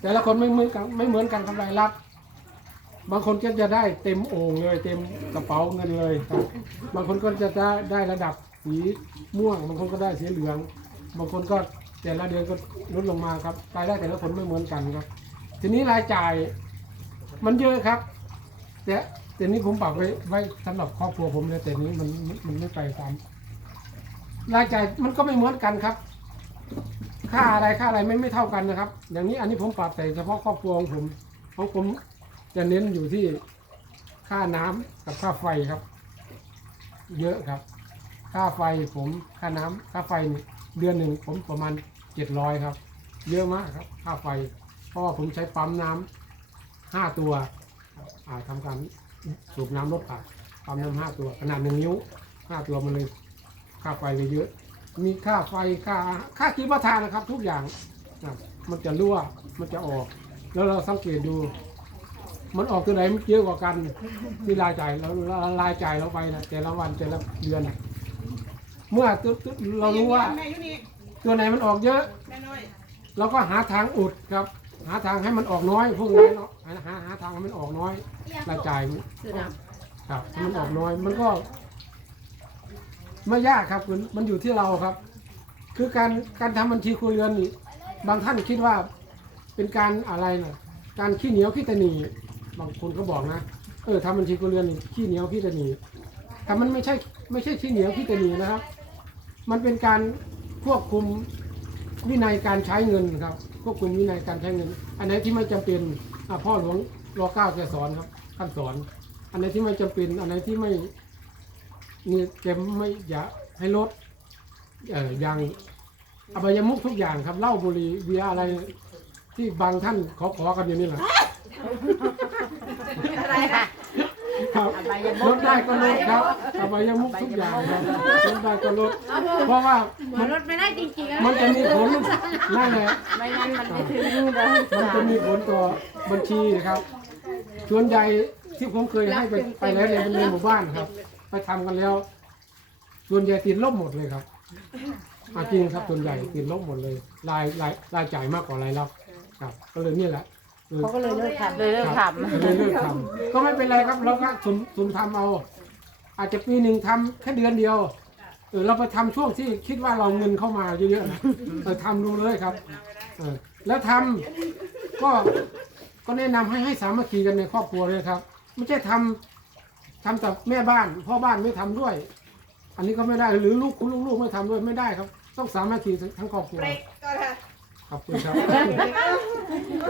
แต่ละคนไม่เหมือนกันไม่เหมือนกันครับรายรับ บางคนก็จะได้เต็มโอ่งเลย เต็มกระเป๋าเงินเลยครับ บางคนก็จะได้ได้ระดับสีม่วง บางคนก็ได้สีเหลือง บางคนก็แต่ละเดือนก็ลดลงมาครับรายได้แต่ละคนไม่เหมือนกันครับ ทีนี้รายจ่ายมันเยอะครับ แต่แต่นี้ผมปรับไว้ไว้สำหรับครอบครัวผมเลยแต่นี้มันมันไม่ไปตามรายจ่ายมันก็ไม่เหมือนกันครับ ค่าอะไรค่าอะไรไม่ไม่เท่ากันนะครับ อย่างนี้อันนี้ผมปรับแต่เฉพาะครอบครัวของผมของผมจะเน้นอยู่ที่ค่าน้ำกับค่าไฟครับ เยอะครับ ค่าไฟผมค่าน้ำค่าไฟเดือนหนึ่งผมประมาณเจ็ดร้อยครับ เยอะมากครับ ค่าไฟ เพราะว่าผมใช้ปั๊มน้ำห้าตัวอ่าทำการสูบน้ำลดผักปั๊มน้ำห้าตัว ขนาดหนึ่งนิ้วห้าตัวมันเลยค่าไฟเลยเยอะ มีค่าไฟค่าค่ากินประทานนะครับ ทุกอย่างนะมันจะรั่วมันจะออก แล้วเราสังเกตดู มันออกตัวไหนมันเยอะกว่ากันที่รายจ่ายเรารายจ่ายเราไปนะแต่ละวันแต่ละเดือนนะเมื่อตัวตัวเรารู้ว่าแม่ยุนี่ตัวไหนมันออกเยอะแม่น้อยเราก็หาทางอุดครับ หาทางให้มันออกน้อย พวกนี้เนาะหาหาหาทางให้มันออกน้อยรายจ่ายคือดครับให้มันออกน้อยมันก็ ไม่ยากครับมันมันอยู่ที่เราครับ คือการการทำบัญชีครัวเรือนนี่บางท่านคิดว่าเป็นการอะไรนะการขี้เหนียวขี้ตะหนีบางคนก็บอกนะเออทำบัญชีครัวเรือนนี่ขี้เหนียวขี้ตะหนีแต่มันไม่ใช่ไม่ใช่ขี้เหนียวขี้ตะหนีนะครับ มันเป็นการควบคุมวินัยการใช้เงินครับควบคุมวินัยการใช้เงิน อันไหนที่ไม่จำเป็นอะพ่อหลวงรอเก้าจะสอนครับท่านสอน อันไหนที่ไม่จำเป็น อันไหนที่ไม่ นี่แกไม่อยากให้ลดเอ่ออย่างอบายมุขทุกอย่างครับเหล้าบุหรี่เบียร์อะไร ที่บางท่านขอขอกันอยู่นี่แหละำอะไรคะครับอบายมุลขดได้ก็ลดครับอบายมุขทุกอย่างครับลดได้ก็ลดเพราะว่ามัมันนลดไม่ได้จริงๆมันจะมีผลนั่นแหละไม่งั้นมันไม่ถึงนู่นเลยมันจะมีผลต่อบัญชีนะครับส่วนใหญ่ที่ผมเคยให้ไปไปแล้วในในหมู่บ้านครับ ไปทำกันแล้วส่วนใหญ่ติดลบหมดเลยครับอาจริงครับส่วนใหญ่ติดลบหมดเลยรายรายรายจ่ายมากกว่ารายรับครับ ก็เลยเนี่ยแหละเออเขาก็เลยเลิกทำเลยเลิกทำก็เลยเลิกทำก็ไม่เป็นไรครับเราก็สุ่มสุ่มทำเอา อาจจะปีหนึ่งทำแค่เดือนเดียวเออเราไปทำช่วงที่คิดว่าเราเงินเข้ามาเยอะๆนะเออทำดูเลยครับเออแล้วทำก็ก็แนะนำให้ให้สามัคคีกันในครอบครัวเลยครับ ไม่ใช่ทำ ทำแต่แม่บ้านพ่อบ้านไม่ทำด้วย อันนี้ก็ไม่ได้หรือลูกคุณลูกๆไม่ทำด้วยไม่ได้ครับ ต้องสามัคคีทั้งครอบครัวเบรกก่อนค่ะขอบคุณครับเ